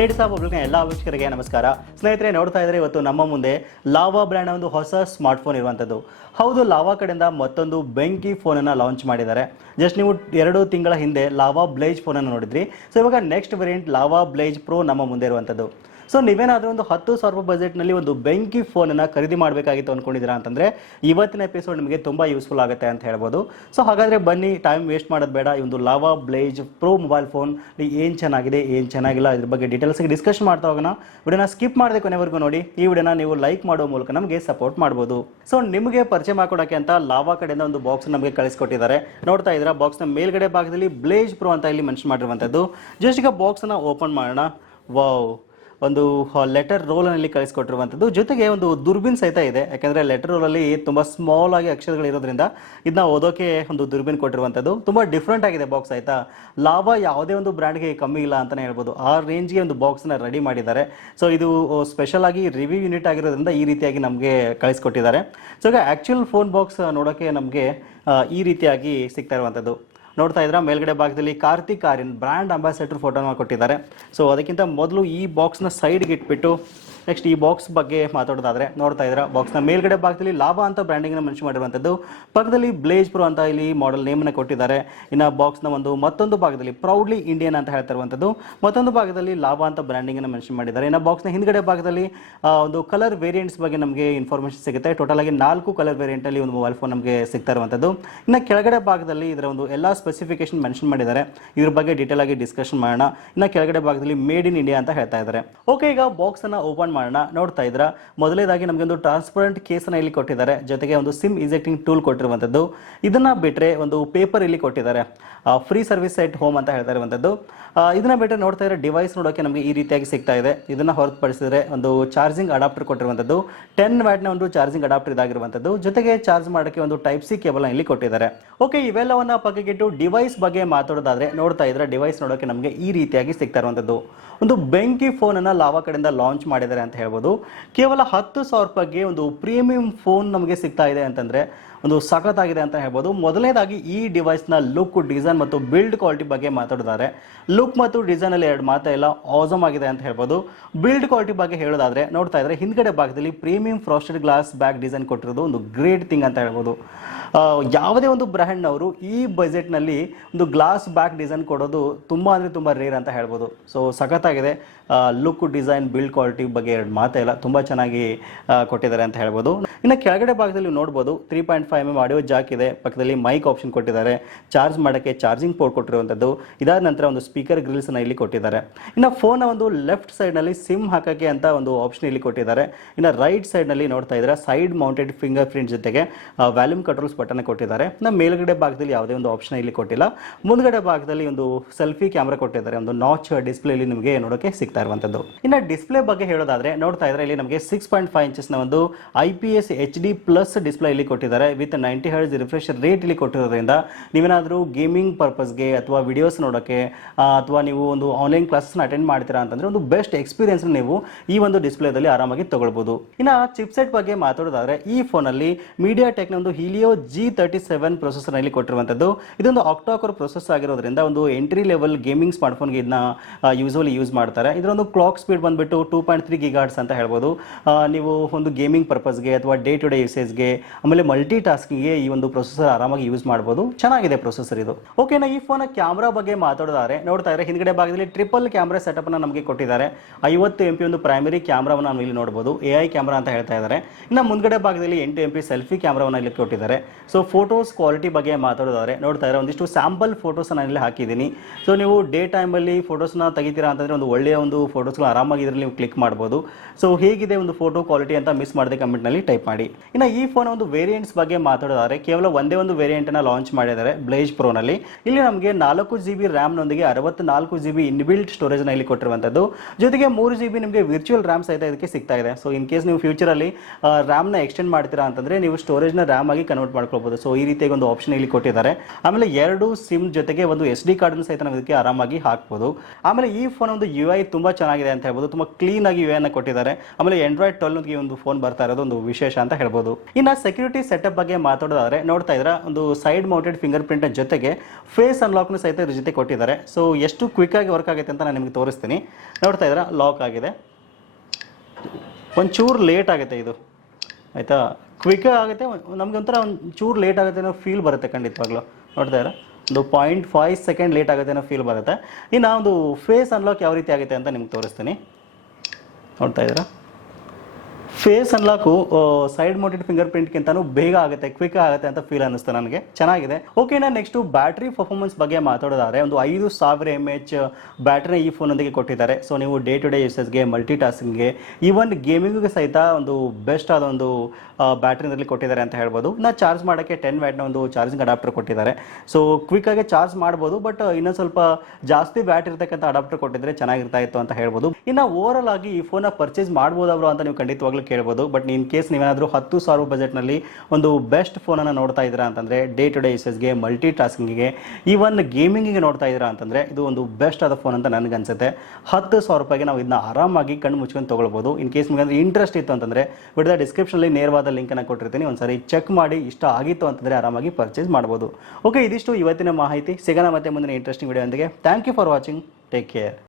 ಸ್ನೇಹಿತ ಪಬ್ಲಿಕ್ನ ಎಲ್ಲ ವೀಕ್ಷಕರಿಗೆ ನಮಸ್ಕಾರ. ಸ್ನೇಹಿತರೆ, ನೋಡ್ತಾ ಇದ್ರೆ ಇವತ್ತು ನಮ್ಮ ಮುಂದೆ ಲಾವಾ ಬ್ರ್ಯಾಂಡ್ ಒಂದು ಹೊಸ ಸ್ಮಾರ್ಟ್ ಫೋನ್ ಇರುವಂಥದ್ದು. ಹೌದು, ಲಾವಾ ಕಡೆಯಿಂದ ಮತ್ತೊಂದು ಬೆಂಕಿ ಫೋನನ್ನು ಲಾಂಚ್ ಮಾಡಿದ್ದಾರೆ. ಜಸ್ಟ್ ನೀವು 2 ತಿಂಗಳ ಹಿಂದೆ ಲಾವಾ ಬ್ಲೇಜ್ ಫೋನನ್ನು ನೋಡಿದ್ರಿ. ಸೊ ಇವಾಗ next variant lava blaze pro ನಮ್ಮ ಮುಂದೆ ಇರುವಂಥದ್ದು. ಸೊ ನೀವೇನಾದರೂ ಒಂದು 10,000 ರೂಪಾಯಿ ಬಜೆಟ್ನಲ್ಲಿ ಒಂದು ಬೆಂಕಿ ಫೋನನ್ನು ಖರೀದಿ ಮಾಡಬೇಕಾಗಿತ್ತು ಅಂದ್ಕೊಂಡಿದ್ದೀರಾ ಅಂತಂದರೆ ಇವತ್ತಿನ ಎಪಿಸೋಡ್ ನಿಮಗೆ ತುಂಬ ಯೂಸ್ಫುಲ್ ಆಗುತ್ತೆ ಅಂತ ಹೇಳ್ಬೋದು. ಸೊ ಹಾಗಾದರೆ ಬನ್ನಿ, ಟೈಮ್ ವೇಸ್ಟ್ ಮಾಡೋದು ಬೇಡ. ಈ ಒಂದು lava blaze pro mobile phone ಏನು ಚೆನ್ನಾಗಿದೆ, ಏನು ಚೆನ್ನಾಗಿಲ್ಲ, ಇದ್ರ ಬಗ್ಗೆ ಡೀಟೇಲ್ಸ್ಗೆ ಡಿಸ್ಕಷನ್ ಮಾಡ್ತಾ ಹೋಗೋಣ. ವಿಡಿಯೋನ ಸ್ಕಿಪ್ ಮಾಡದೆ ಕೊನೆವರೆಗೂ ನೋಡಿ. ಈ ವಿಡಿಯೋನ ನೀವು ಲೈಕ್ ಮಾಡೋ ಮೂಲಕ ನಮಗೆ ಸಪೋರ್ಟ್ ಮಾಡ್ಬೋದು. ಸೊ ನಿಮಗೆ ಪರಿಚಯ ಮಾಡ್ಕೊಡೋಕ್ಕೆ ಅಂತ ಲಾವಾ ಕಡೆಯಿಂದ ಒಂದು ಬಾಕ್ಸ್ ನಮಗೆ ಕಳಿಸ್ಕೊಟ್ಟಿದ್ದಾರೆ. ನೋಡ್ತಾ ಇದ್ದೀರಾ, ಬಾಕ್ಸ್ನ ಮೇಲ್ಗಡೆ ಭಾಗದಲ್ಲಿ ಬ್ಲೇಜ್ ಪ್ರೋ ಅಂತ ಇಲ್ಲಿ ಮೆನ್ಷನ್ ಮಾಡಿರುವಂಥದ್ದು. ಜಸ್ಟ್ ಈಗ ಬಾಕ್ಸನ್ನು ಓಪನ್ ಮಾಡೋಣ. ವಾವ್, ಒಂದು ಲೆಟರ್ ರೋಲಲ್ಲಿ ಕಳಿಸ್ಕೊಟ್ಟಿರುವಂಥದ್ದು. ಜೊತೆಗೆ ಒಂದು ದುರ್ಬಿನ್ ಸಹಿತ ಇದೆ. ಯಾಕೆಂದರೆ ಲೆಟರ್ ರೋಲಲ್ಲಿ ತುಂಬ ಸ್ಮಾಲ್ ಆಗಿ ಅಕ್ಷರಗಳಿರೋದ್ರಿಂದ ಇದನ್ನ ಓದೋಕೆ ಒಂದು ದುರ್ಬಿನ್ ಕೊಟ್ಟಿರುವಂಥದ್ದು. ತುಂಬ ಡಿಫ್ರೆಂಟ್ ಆಗಿದೆ ಬಾಕ್ಸ್, ಆಯಿತಾ. ಲಾವಾ ಯಾವುದೇ ಒಂದು ಬ್ರ್ಯಾಂಡ್ಗೆ ಕಮ್ಮಿ ಇಲ್ಲ ಅಂತಲೇ ಹೇಳ್ಬೋದು. ಆ ರೇಂಜ್ಗೆ ಒಂದು ಬಾಕ್ಸ್ನ ರೆಡಿ ಮಾಡಿದ್ದಾರೆ. ಸೊ ಇದು ಸ್ಪೆಷಲ್ ಆಗಿ ರಿವ್ಯೂ ಯೂನಿಟ್ ಆಗಿರೋದ್ರಿಂದ ಈ ರೀತಿಯಾಗಿ ನಮಗೆ ಕಳಿಸ್ಕೊಟ್ಟಿದ್ದಾರೆ. ಸೊ ಈಗ ಆ್ಯಕ್ಚುಯಲ್ ಫೋನ್ ಬಾಕ್ಸ್ ನೋಡೋಕ್ಕೆ ನಮಗೆ ಈ ರೀತಿಯಾಗಿ ಸಿಗ್ತಾ ಇರುವಂಥದ್ದು. ನೋಡ್ತಾ ಇದ್ರೆ ಮೇಲ್ಗಡೆ ಭಾಗದಲ್ಲಿ ಕಾರ್ತಿಕ್ ಆರ್ಯನ್ ಬ್ರ್ಯಾಂಡ್ ಅಂಬಾಸಿಡರ್ ಫೋಟೋನ ಕೊಟ್ಟಿದ್ದಾರೆ. ಸೊ ಅದಕ್ಕಿಂತ ಮೊದಲು ಈ ಬಾಕ್ಸ್ನ ಸೈಡ್ಗೆ ಇಟ್ಬಿಟ್ಟು ನೆಕ್ಸ್ಟ್ ಈ ಬಾಕ್ಸ್ ಬಗ್ಗೆ ಮಾತಾಡೋದಾದ್ರೆ, ನೋಡ್ತಾ ಇದ್ರೆ ಬಾಕ್ಸ್ನ ಮೇಲ್ಗಡೆ ಭಾಗದಲ್ಲಿ ಲಾವಾ ಅಂತ ಬ್ರ್ಯಾಂಡಿಂಗ್ನ ಮೆನ್ಷನ್ ಮಾಡಿರುವಂಥದ್ದು. ಪಕ್ಕದಲ್ಲಿ ಬ್ಲೇಜ್ ಪ್ರೋ ಅಂತ ಇಲ್ಲಿ ಮಾಡೆಲ್ ನೇಮನ್ನು ಕೊಟ್ಟಿದ್ದಾರೆ. ಇನ್ನು ಬಾಕ್ಸ್ನ ಮತ್ತೊಂದು ಭಾಗದಲ್ಲಿ ಪ್ರೌಡ್ಲಿ ಇಂಡಿಯನ್ ಅಂತ ಹೇಳ್ತಾ ಇರುವಂಥದ್ದು. ಮತ್ತೊಂದು ಭಾಗದಲ್ಲಿ ಲಾವಾ ಅಂತ ಬ್ರ್ಯಾಂಡಿಂಗನ್ನು ಮೆನ್ಷನ್ ಮಾಡಿದ್ದಾರೆ. ಇನ್ನು ಬಾಕ್ಸ್ನ ಹಿಂದ್ಗಡೆ ಭಾಗದಲ್ಲಿ ಒಂದು ಕಲರ್ ವೇರಿಯಂಟ್ಸ್ ಬಗ್ಗೆ ನಮಗೆ ಇನ್ಫಾರ್ಮೇಷನ್ ಸಿಗುತ್ತೆ. ಟೋಟಲ್ ಆಗಿ 4 ಕಲರ್ ವೇರಿಯಂಟಲ್ಲಿ ಒಂದು ಮೊಬೈಲ್ ಫೋನ್ ನಮಗೆ ಸಿಗ್ತಾ ಇರುವಂಥದ್ದು. ಇನ್ನು ಕೆಳಗಡೆ ಭಾಗದಲ್ಲಿ ಇದರ ಒಂದು ಎಲ್ಲ ಸ್ಪೆಸಿಫಿಕೇಶನ್ ಮೆನ್ಷನ್ ಮಾಡಿದ್ದಾರೆ. ಇದ್ರ ಬಗ್ಗೆ ಡೀಟೇಲ್ ಆಗಿ ಡಿಸ್ಕಷನ್ ಮಾಡೋಣ. ಇನ್ನು ಕೆಳಗಡೆ ಭಾಗದಲ್ಲಿ ಮೇಡ್ ಇನ್ ಇಂಡಿಯಾ ಅಂತ ಹೇಳ್ತಾ ಇದ್ದಾರೆ. ಓಕೆ, ಈಗ ಬಾಕ್ಸ್ ಅನ್ನ ಓಪನ್ ಮಾಡೋಣ. ನೋಡ್ತಾ ಇದ್ರ ಮೊದಲೇದಾಗಿ ನಮಗೆ ಒಂದು ಟ್ರಾನ್ಸ್ಪರೆಂಟ್ ಕೇಸನ್ನು ಇಲ್ಲಿ ಕೊಟ್ಟಿದ್ದಾರೆ. ಜೊತೆಗೆ ಒಂದು ಸಿಮ್ ಇಜೆಕ್ಟಿಂಗ್ ಟೂಲ್ ಕೊಟ್ಟಿರುವಂಥದ್ದು. ಇದನ್ನ ಬಿಟ್ಟರೆ ಒಂದು ಪೇಪರ್ ಇಲ್ಲಿ ಕೊಟ್ಟಿದ್ದಾರೆ. ಫ್ರೀ ಸರ್ವಿಸ್ ಎಟ್ ಹೋಮ್ ಅಂತ ಹೇಳ್ತಾ ಇರುವಂಥದ್ದು. ಇದನ್ನ ಬಿಟ್ಟರೆ ನೋಡ್ತಾ ಇದ್ರೆ ಡಿವೈಸ್ ನೋಡೋಕೆ ನಮಗೆ ಈ ರೀತಿಯಾಗಿ ಸಿಗ್ತಾ ಇದೆ. ಇದನ್ನ ಹೊರತುಪಡಿಸಿದ್ರೆ ಒಂದು ಚಾರ್ಜಿಂಗ್ ಅಡಾಪ್ಟರ್ ಕೊಟ್ಟಿರುವಂಥದ್ದು. 10 ವ್ಯಾಟ್ನ ಒಂದು ಚಾರ್ಜಿಂಗ್ ಅಡಾಪ್ಟರ್ ಇದಾಗಿರುವಂಥದ್ದು. ಜೊತೆಗೆ ಚಾರ್ಜ್ ಮಾಡೋಕ್ಕೆ ಒಂದು ಟೈಪ್ ಸಿ ಕೇಬಲ್ ಇಲ್ಲಿ ಕೊಟ್ಟಿದ್ದಾರೆ. ಓಕೆ, ಇವೆಲ್ಲವನ್ನ ಪಕ್ಕಕ್ಕಿಟ್ಟು ಡಿವೈಸ್ ಬಗ್ಗೆ ಮಾತಾಡೋದಾದ್ರೆ, ನೋಡ್ತಾ ಇದ್ರೆ ಡಿವೈಸ್ ನೋಡೋಕೆ ನಮಗೆ ಈ ರೀತಿಯಾಗಿ ಸಿಗ್ತಾ ಇರುವಂಥದ್ದು. ಒಂದು ಬೆಂಕಿ ಫೋನನ್ನು ಲಾವಾ ಕಡೆಯಿಂದ ಲಾಂಚ್ ಮಾಡಿದ್ದಾರೆ ಅಂತ ಹೇಳ್ಬೋದು. ಕೇವಲ 10,000 ರೂಪಾಯಿಗೆ ಒಂದು ಪ್ರೀಮಿಯಂ ಫೋನ್ ನಮಗೆ ಸಿಗ್ತಾ ಇದೆ ಅಂತಂದರೆ ಒಂದು ಸಖತ್ತಾಗಿದೆ ಅಂತ ಹೇಳ್ಬೋದು. ಮೊದಲನೇದಾಗಿ ಈ ಡಿವೈಸ್ನ ಲುಕ್, ಡಿಸೈನ್ ಮತ್ತು ಬಿಲ್ಡ್ ಕ್ವಾಲಿಟಿ ಬಗ್ಗೆ ಮಾತಾಡಿದ್ದಾರೆ. ಲುಕ್ ಮತ್ತು ಡಿಸೈನಲ್ಲಿ 2 ಮಾತಾ ಇಲ್ಲ, ಆಸಮ್ ಆಗಿದೆ ಅಂತ ಹೇಳ್ಬೋದು. ಬಿಲ್ಡ್ ಕ್ವಾಲಿಟಿ ಬಗ್ಗೆ ಹೇಳೋದಾದ್ರೆ, ನೋಡ್ತಾ ಇದ್ರೆ ಹಿಂದ್ಗಡೆ ಭಾಗದಲ್ಲಿ premium frosted glass back design ಕೊಟ್ಟಿರೋದು ಒಂದು ಗ್ರೇಟ್ ಥಿಂಗ್ ಅಂತ ಹೇಳ್ಬೋದು. ಯಾವುದೇ ಒಂದು ಬ್ರ್ಯಾಂಡ್ನವರು ಈ ಬಜೆಟ್ನಲ್ಲಿ ಒಂದು ಗ್ಲಾಸ್ ಬ್ಯಾಕ್ ಡಿಸೈನ್ ಕೊಡೋದು ತುಂಬ ಅಂದರೆ ತುಂಬ ರೇರ್ ಅಂತ ಹೇಳ್ಬೋದು. ಸೊ ಸಖತ್ತಾಗಿದೆ. ಲುಕ್, ಡಿಸೈನ್, ಬಿಲ್ಡ್ ಕ್ವಾಲಿಟಿ ಬಗ್ಗೆ 2 ಮಾತಾ ಇಲ್ಲ, ತುಂಬ ಚೆನ್ನಾಗಿ ಕೊಟ್ಟಿದ್ದಾರೆ ಅಂತ ಹೇಳ್ಬೋದು. ಇನ್ನು ಕೆಳಗಡೆ ಭಾಗದಲ್ಲಿ ನೋಡ್ಬೋದು 3.5mm ಆಡಿಯೋ ಜಾಕ್ ಇದೆ. ಪಕ್ಕದಲ್ಲಿ ಮೈಕ್ ಆಪ್ಷನ್ ಕೊಟ್ಟಿದ್ದಾರೆ. ಚಾರ್ಜ್ ಮಾಡೋಕ್ಕೆ ಚಾರ್ಜಿಂಗ್ ಪೋರ್ಟ್ ಕೊಟ್ಟಿರುವಂಥದ್ದು. ಇದಾದ ನಂತರ ಒಂದು ಸ್ಪೀಕರ್ ಗ್ರಿಲ್ಸನ್ನು ಇಲ್ಲಿ ಕೊಟ್ಟಿದ್ದಾರೆ. ಇನ್ನು ಫೋನ್ನ ಒಂದು ಲೆಫ್ಟ್ ಸೈಡ್ನಲ್ಲಿ ಸಿಮ್ ಹಾಕೋಕ್ಕೆ ಅಂತ ಒಂದು ಆಪ್ಷನ್ ಇಲ್ಲಿ ಕೊಟ್ಟಿದ್ದಾರೆ. ಇನ್ನು ರೈಟ್ ಸೈಡ್ನಲ್ಲಿ ನೋಡ್ತಾ ಇದ್ದಾರೆ ಸೈಡ್ ಮೌಂಟೆಡ್ ಫಿಂಗರ್ ಪ್ರಿಂಟ್ ಜೊತೆಗೆ ವ್ಯಾಲ್ಯೂಮ್ ಕಂಟ್ರೋಲ್ಸ್ ಬಟನ್ ಕೊಟ್ಟಿದ್ದಾರೆ. ಇನ್ನು ಮೇಲ್ಗಡೆ ಭಾಗದಲ್ಲಿ ಯಾವುದೇ ಒಂದು ಆಪ್ಷನ್ ಇಲ್ಲಿ ಕೊಟ್ಟಿಲ್ಲ. ಮುಂದ್ಗಡೆ ಭಾಗದಲ್ಲಿ ಒಂದು ಸೆಲ್ಫಿ ಕ್ಯಾಮ್ರಾ ಕೊಟ್ಟಿದ್ದಾರೆ. ಒಂದು ನಾಚ್ ಡಿಸ್ಪ್ಲೇ ಇಲ್ಲಿ ನಿಮಗೆ ನೋಡೋಕೆ ಸಿಗ್ತಾ ಇರುವಂಥದ್ದು. ಇನ್ನು ಡಿಸ್ಪ್ಲೇ ಬಗ್ಗೆ ಹೇಳೋದಾದ್ರೆ, ನೋಡ್ತಾ ಇದ್ರೆ ಇಲ್ಲಿ ನಮಗೆ 6.5 ಇಂಚಸ್ನ ಒಂದು IPS HD ಪ್ಲಸ್ ಡಿಸ್ಪ್ಲೇ ಇಲ್ಲಿ ಕೊಟ್ಟಿದ್ದಾರೆ. ವಿತ್ 90 Hz ರಿಫ್ರೆಶ್ ರೇಟ್ ಇಲ್ಲಿ ಕೊಟ್ಟಿರೋದ್ರಿಂದ ನೀವೇನಾದರೂ ಗೇಮಿಂಗ್ ಪರ್ಪಸ್ಗೆ ಅಥವಾ ವಿಡಿಯೋಸ್ ನೋಡೋಕ್ಕೆ ಅಥವಾ ನೀವು ಒಂದು ಆನ್ಲೈನ್ ಕ್ಲಾಸಸ್ನ ಅಟೆಂಡ್ ಮಾಡ್ತೀರಾ ಅಂತಂದ್ರೆ ಒಂದು ಬೆಸ್ಟ್ ಎಕ್ಸ್ಪೀರಿಯನ್ಸ್ ನೀವು ಈ ಒಂದು ಡಿಸ್ಪ್ಲೇದಲ್ಲಿ ಆರಾಮಾಗಿ ತಗೊಳ್ಬಹುದು. ಇನ್ನು ಚಿಪ್ಸೆಟ್ ಬಗ್ಗೆ ಮಾತಾಡೋದಾದ್ರೆ, ಈ ಫೋನಲ್ಲಿ ಮೀಡಿಯಾಟೆಕ್ನ ಒಂದು ಹೀಲಿಯೋ G37 ಪ್ರೊಸೆಸರ್ ಇಲ್ಲಿ ಕೊಟ್ಟಿರುವಂಥದ್ದು. ಇದೊಂದು ಆಕ್ಟಾಕೋರ್ ಪ್ರೊಸೆಸ್ ಆಗಿರೋದ್ರಿಂದ ಒಂದು ಎಂಟ್ರಿ ಲೆವೆಲ್ ಗೇಮಿಂಗ್ ಸ್ಮಾರ್ಟ್ಫೋನ್ಗೆ ಇದನ್ನ ಯೂಸ್ವಲಿ ಯೂಸ್ ಮಾಡ್ತಾರೆ. ಇದರೊಂದು ಕ್ಲಾಕ್ ಸ್ಪೀಡ್ ಬಂದ್ಬಿಟ್ಟು 2.3 GHz ಅಂತ ಹೇಳ್ಬೋದು. ನೀವು ಒಂದು ಗೇಮಿಂಗ್ ಪರ್ಪಸ್ಗೆ ಅಥವಾ ಡೇ ಟು ಡೇ ಯೂಸೇಜ್ಗೆ, ಆಮೇಲೆ ಮಲ್ಟಿ ಟಾಸ್ಕಿಂಗ್ಗೆ ಈ ಒಂದು ಪ್ರೊಸೆಸರ್ ಆರಾಮಾಗಿ ಯೂಸ್ ಮಾಡ್ಬೋದು. ಚೆನ್ನಾಗಿದೆ ಪ್ರೊಸೆಸರ್ ಇದು. ಓಕೆನಾ, ಈ ಫೋನ್ ಕ್ಯಾಮ್ರಾ ಬಗ್ಗೆ ಮಾತಾಡೋದಾದ್ರೆ, ನೋಡ್ತಾ ಇದ್ರೆ ಹಿಂದ್ಗಡೆ ಭಾಗದಲ್ಲಿ ಟ್ರಿಪಲ್ ಕ್ಯಾಮ್ರಾ ಸೆಟಪ್ ಅನ್ನ ನಮಗೆ ಕೊಟ್ಟಿದ್ದಾರೆ. 50 MP ಒಂದು ಪ್ರೈಮರಿ ಕ್ಯಾಮ್ರಾವನ್ನು ನಾವು ಇಲ್ಲಿ ನೋಡಬಹುದು. AI ಕ್ಯಾಮ್ರಾ ಅಂತ ಹೇಳ್ತಾ ಇದ್ದಾರೆ. ಇನ್ನು ಮುಂದ್ಗಡೆ ಭಾಗದಲ್ಲಿ 8 MP ಸೆಲ್ಫಿ ಕ್ಯಾಮ್ರಾವನ್ನು ಇಲ್ಲಿ ಕೊಟ್ಟಿದ್ದಾರೆ. ಸೊ ಫೋಟೋಸ್ ಕ್ವಾಲಿಟಿ ಬಗ್ಗೆ ಮಾತಾಡೋದಾದ್ರೆ, ನೋಡ್ತಾ ಇದ್ರೆ ಒಂದಿಷ್ಟು ಸ್ಯಾಂಪಲ್ ಫೋಟೋಸ್ ನಾನು ಇಲ್ಲಿ ಹಾಕಿದ್ದೀನಿ. ಸೊ ನೀವು ಡೇ ಟೈಮಲ್ಲಿ ಫೋಟೋಸ್ನ ತೆಗಿತೀರಾ ಅಂತಂದ್ರೆ ಒಂದು ಒಳ್ಳೆಯ ಒಂದು ಫೋಟೋಸ್ಗಳು ಆರಾಮಾಗಿ ಇದರಲ್ಲಿ ನೀವು ಕ್ಲಿಕ್ ಮಾಡ್ಬೋದು. ಸೊ ಹೇಗಿದೆ ಒಂದು ಫೋಟೋ ಕ್ವಾಲಿಟಿ ಅಂತ ಮಿಸ್ ಮಾಡದೆ ಕಮೆಂಟ್ನಲ್ಲಿ ಟೈಪ್ ಮಾಡಿ. ಇನ್ನು ಈ ಫೋನ್ ಒಂದು ವೇರಿಯಂಟ್ಸ್ ಬಗ್ಗೆ ಮಾತಾಡೋದಾದ್ರೆ, ಕೇವಲ ಒಂದೇ ಒಂದು ವೇರಿಯಂಟನ್ನು ಲಾಂಚ್ ಮಾಡಿದ್ದಾರೆ ಬ್ಲೇಜ್ ಪ್ರೋನಲ್ಲಿ. ಇಲ್ಲಿ ನಮಗೆ 4 GB ರ್ಯಾಮ್ನೊಂದಿಗೆ 64 GB ಇನ್ಬಿಲ್ಟ್ ಸ್ಟೋರೇಜ್ನ ಇಲ್ಲಿ ಕೊಟ್ಟಿರುವಂಥದ್ದು. ಜೊತೆಗೆ 3 GB ನಿಮಗೆ ವಿರ್ಚುವಲ್ ರ್ಯಾಮ್ ಸಹಿತ ಇದಕ್ಕೆ ಸಿಗ್ತಾ ಇದೆ. ಸೊ ಇನ್ ಕೇಸ್ ನೀವು ಫ್ಯೂಚರಲ್ಲಿ ರ್ಯಾಮ್ನ ಎಕ್ಸ್ಟೆಂಡ್ ಮಾಡ್ತೀರಾ ಅಂತಂದರೆ ನೀವು ಸ್ಟೋರೇಜ್ನ ರ್ಯಾಮ್ ಆಗಿ ಕನ್ವರ್ಟ್ ಮಾಡ್ಕೊಳ್ಬೋದು. ಸೊ ಈ ರೀತಿಯಾಗಿ ಒಂದು ಆಪ್ಷನ್ ಇಲ್ಲಿ ಕೊಟ್ಟಿದ್ದಾರೆ. ಆಮೇಲೆ 2 ಸಿಮ್ ಜೊತೆಗೆ ಒಂದು SD ಕಾರ್ಡ್ ಸಹಿತ ನಾವು ಇದಕ್ಕೆ ಆರಾಮಾಗಿ ಹಾಕ್ಬೋದು. ಆಮೇಲೆ ಈ ಫೋನ್ ಒಂದು UI ತುಂಬಾ ಚೆನ್ನಾಗಿದೆ ಅಂತ ಹೇಳ್ಬೋದು. ತುಂಬಾ ಕ್ಲೀನ್ ಆಗಿ UI ಅನ್ನು ಕೊಟ್ಟಿದ್ದಾರೆ. ಆಮೇಲೆ Android 12 ಒಂದು ಫೋನ್ ಬರ್ತಾ ಇರೋದು ಒಂದು ವಿಶೇಷ ಅಂತ ಹೇಳ್ಬೋದು. ಇನ್ನು ಸೆಕ್ಯೂರಿಟಿ ಸೆಟಪ್ ಬಗ್ಗೆ ಮಾತಾಡೋದಾದ್ರೆ ನೋಡ್ತಾ ಇದ್ರೆ ಒಂದು ಸೈಡ್ ಮೌಂಟೆಡ್ ಫಿಂಗರ್ ಪ್ರಿಂಟ್ ಜೊತೆಗೆ ಫೇಸ್ ಅನ್ಲಾಕ್ನು ಸಹಿತ ಇದ್ರ ಜೊತೆ ಕೊಟ್ಟಿದ್ದಾರೆ. ಸೊ ಎಷ್ಟು ಕ್ವಿಕ್ ಆಗಿ ವರ್ಕ್ ಆಗುತ್ತೆ ಅಂತ ನಾನು ನಿಮಗೆ ತೋರಿಸ್ತೀನಿ. ನೋಡ್ತಾ ಇದ್ರೆ ಲಾಕ್ ಆಗಿದೆ. ಒಂಚೂರು ಲೇಟ್ ಆಗುತ್ತೆ ಇದು, ಆಯಿತಾ. ಕ್ವಿಕ್ ಆಗುತ್ತೆ, ನಮ್ಗೆ ಒಂಥರ ಒಂಚೂರು ಲೇಟ್ ಆಗುತ್ತೆ ಅನ್ನೋ ಫೀಲ್ ಬರುತ್ತೆ ಖಂಡಿತವಾಗ್ಲೂ. ನೋಡ್ತಾ ಇದ್ರೆ ಒಂದು 0.5 ಸೆಕೆಂಡ್ ಲೇಟ್ ಆಗುತ್ತೆ ಅನ್ನೋ ಫೀಲ್ ಬರುತ್ತೆ. ಇನ್ನು ಒಂದು ಫೇಸ್ ಅನ್ಲಾಕ್ ಯಾವ ರೀತಿ ಆಗುತ್ತೆ ಅಂತ ನಿಮ್ಗೆ ತೋರಿಸ್ತೀನಿ. ನೋಡ್ತಾ ಇದ್ದೀರಾ, face unlock side mounted finger ಪ್ರಿಂಟ್ಗಿಂತನೂ ಬೇಗ ಆಗುತ್ತೆ, ಕ್ವಿಕ್ ಆಗುತ್ತೆ ಅಂತ ಫೀಲ್ ಅನ್ನಿಸ್ತು ನನಗೆ. ಚೆನ್ನಾಗಿದೆ. ಓಕೆನಾ, ನೆಕ್ಸ್ಟು ಬ್ಯಾಟ್ರಿ ಪರ್ಫಾರ್ಮೆನ್ಸ್ ಬಗ್ಗೆ ಮಾತಾಡೋದಾದ್ರೆ ಒಂದು 5000 mAh ಬ್ಯಾಟ್ರಿನ ಈ ಫೋನೊಂದಿಗೆ ಕೊಟ್ಟಿದ್ದಾರೆ. ಸೊ ನೀವು ಡೇ ಟು ಡೇ ಯೂಸಸ್ಗೆ, ಮಲ್ಟಿ ಟಾಸ್ಕಿಂಗ್ಗೆ, ಈವನ್ ಗೇಮಿಂಗಿಗೆ ಸಹಿತ ಒಂದು ಬೆಸ್ಟ್ ಆದ ಒಂದು ಬ್ಯಾಟ್ರಿನಲ್ಲಿ ಕೊಟ್ಟಿದ್ದಾರೆ ಅಂತ ಹೇಳ್ಬೋದು. ಇನ್ನು ಚಾರ್ಜ್ ಮಾಡೋಕ್ಕೆ 10 ವ್ಯಾಟ್ನ ಒಂದು ಚಾರ್ಜಿಂಗ್ ಅಡಾಪ್ಟರ್ ಕೊಟ್ಟಿದ್ದಾರೆ. ಸೊ ಕ್ವಿಕ್ಕಾಗಿ ಚಾರ್ಜ್ ಮಾಡ್ಬೋದು, ಬಟ್ ಇನ್ನೊಂದು ಸ್ವಲ್ಪ ಜಾಸ್ತಿ ಬ್ಯಾಟ್ರಿ ಇರ್ತಕ್ಕಂಥ ಅಡಾಪ್ಟರ್ ಕೊಟ್ಟಿದ್ರೆ ಚೆನ್ನಾಗಿರ್ತಾ ಇತ್ತು ಅಂತ ಹೇಳ್ಬೋದು. ಇನ್ನು ಓವರಾಲ್ ಆಗಿ ಈ ಫೋನ್ನ ಪರ್ಚೇಸ್ ಮಾಡ್ಬೋದವರು ಅಂತ ನೀವು ಖಂಡಿತವಾಗ್ಲೂ ಕೇಳ್ಬೋದು. ಬಟ್ ಇನ್ ಕೇಸ್ ನೀವೇನಾದರೂ 10,000 ಬಜೆಟ್ನಲ್ಲಿ ಒಂದು ಬೆಸ್ಟ್ ಫೋನನ್ನು ನೋಡ್ತಾ ಇದ್ದೀರಾ ಅಂತಂದರೆ, ಡೇ ಟು ಡೇ ಯೂಸಸ್ಗೆ, ಮಲ್ಟಿ ಟಾಸ್ಕಿಂಗಿಗೆ, ಈವನ್ ಗೇಮಿಂಗಿಗೆ ನೋಡ್ತಾ ಇದ್ದೀರಾ ಅಂತಂದರೆ ಇದು ಒಂದು ಬೆಸ್ಟ್ ಆದ ಫೋನ್ ಅಂತ ನನಗನ್ಸುತ್ತೆ. 10,000 ರೂಪಾಯಿಗೆ ನಾವು ಇದನ್ನ ಆರಾಮಾಗಿ ಕಣ್ಣು ಮುಚ್ಕೊಂಡು ತೊಗೊಳ್ಬೋದು. ಇನ್ ಕೇಸ್ ನಿಮಗೆ ಇಂಟ್ರೆಸ್ಟ್ ಇತ್ತು ಅಂತಂದರೆ ವಿಡಿಯೋದ ಡಿಸ್ಕ್ರಿಪ್ಷನಲ್ಲಿ ನೇರವಾದ ಲಿಂಕನ್ನು ಕೊಟ್ಟಿರ್ತೀನಿ, ಒಂದ್ಸರಿ ಚೆಕ್ ಮಾಡಿ ಇಷ್ಟ ಆಗಿತ್ತು ಅಂತಂದರೆ ಆರಾಮಾಗಿ ಪರ್ಚೇಸ್ ಮಾಡ್ಬೋದು. ಓಕೆ, ಇದಿಷ್ಟು ಇವತ್ತಿನ ಮಾಹಿತಿ. ಸಿಗೋಣ ಮತ್ತೆ ಮುಂದಿನ ಇಂಟ್ರೆಸ್ಟಿಂಗ್ ವಿಡಿಯೋ ಒಂದಿಗೆ. Thank you for watching. Take care.